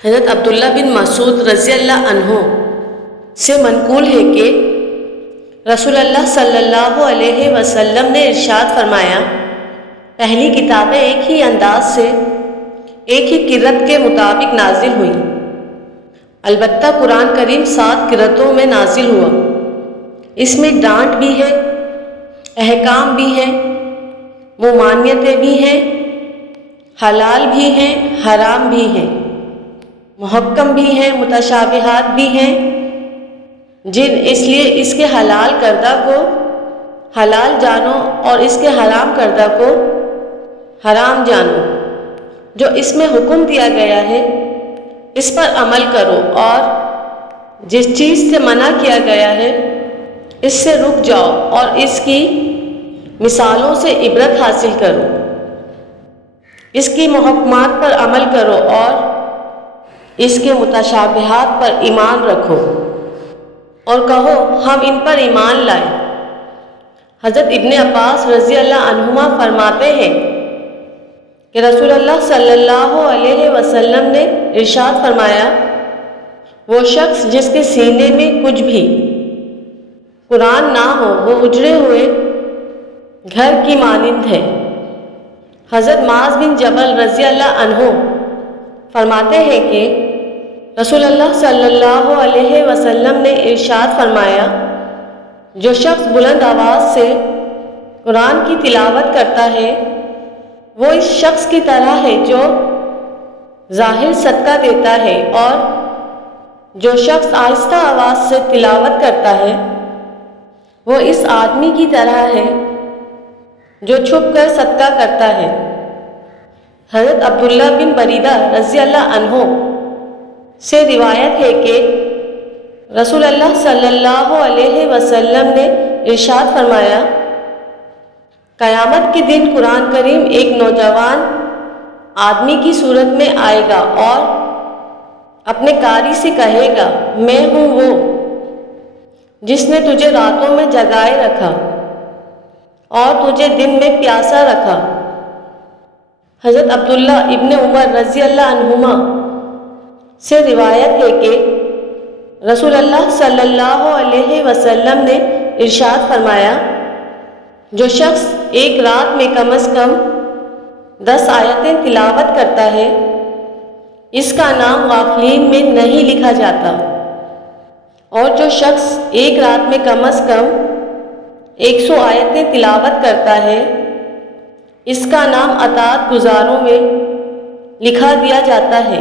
حضرت عبداللہ بن مسعود رضی اللہ عنہ سے منقول ہے کہ رسول اللہ صلی اللہ علیہ وسلم نے ارشاد فرمایا، پہلی کتابیں ایک ہی انداز سے ایک ہی قرت کے مطابق نازل ہوئیں، البتہ قرآن کریم 7 قرتوں میں نازل ہوا۔ اس میں ڈانٹ بھی ہے، احکام بھی ہیں، ممانعتیں بھی ہیں، حلال بھی ہیں، حرام بھی ہیں، محکم بھی ہیں، متشابہات بھی ہیں، اس لیے اس کے حلال کردہ کو حلال جانو اور اس کے حرام کردہ کو حرام جانو۔ جو اس میں حکم دیا گیا ہے اس پر عمل کرو، اور جس چیز سے منع کیا گیا ہے اس سے رک جاؤ اور اس کی مثالوں سے عبرت حاصل کرو، اس کی محکمات پر عمل کرو اور اس کے متشابہات پر ایمان رکھو اور کہو ہم ان پر ایمان لائے۔ حضرت ابن عباس رضی اللہ عنہما فرماتے ہیں کہ رسول اللہ صلی اللہ علیہ وسلم نے ارشاد فرمایا، وہ شخص جس کے سینے میں کچھ بھی قرآن نہ ہو وہ اجڑے ہوئے گھر کی مانند ہے۔ حضرت معاذ بن جبل رضی اللہ عنہ فرماتے ہیں کہ رسول اللہ صلی اللہ علیہ وسلم نے ارشاد فرمایا، جو شخص بلند آواز سے قرآن کی تلاوت کرتا ہے وہ اس شخص کی طرح ہے جو ظاہر صدقہ دیتا ہے، اور جو شخص آہستہ آواز سے تلاوت کرتا ہے وہ اس آدمی کی طرح ہے جو چھپ کر صدقہ کرتا ہے۔ حضرت عبداللہ بن بریدہ رضی اللہ عنہ سے روایت ہے کہ رسول اللہ صلی اللہ علیہ وسلم نے ارشاد فرمایا، قیامت کے دن قرآن کریم ایک نوجوان آدمی کی صورت میں آئے گا اور اپنے قاری سے کہے گا، میں ہوں وہ جس نے تجھے راتوں میں جگائے رکھا اور تجھے دن میں پیاسا رکھا۔ حضرت عبداللہ ابن عمر رضی اللہ عنہما سے روایت ہے کہ رسول اللہ صلی اللہ علیہ وسلم نے ارشاد فرمایا، جو شخص ایک رات میں کم از کم 10 آیتیں تلاوت کرتا ہے اس کا نام غافلین میں نہیں لکھا جاتا، اور جو شخص ایک رات میں کم از کم 100 آیتیں تلاوت کرتا ہے اس کا نام اطاعت گزاروں میں لکھا دیا جاتا ہے۔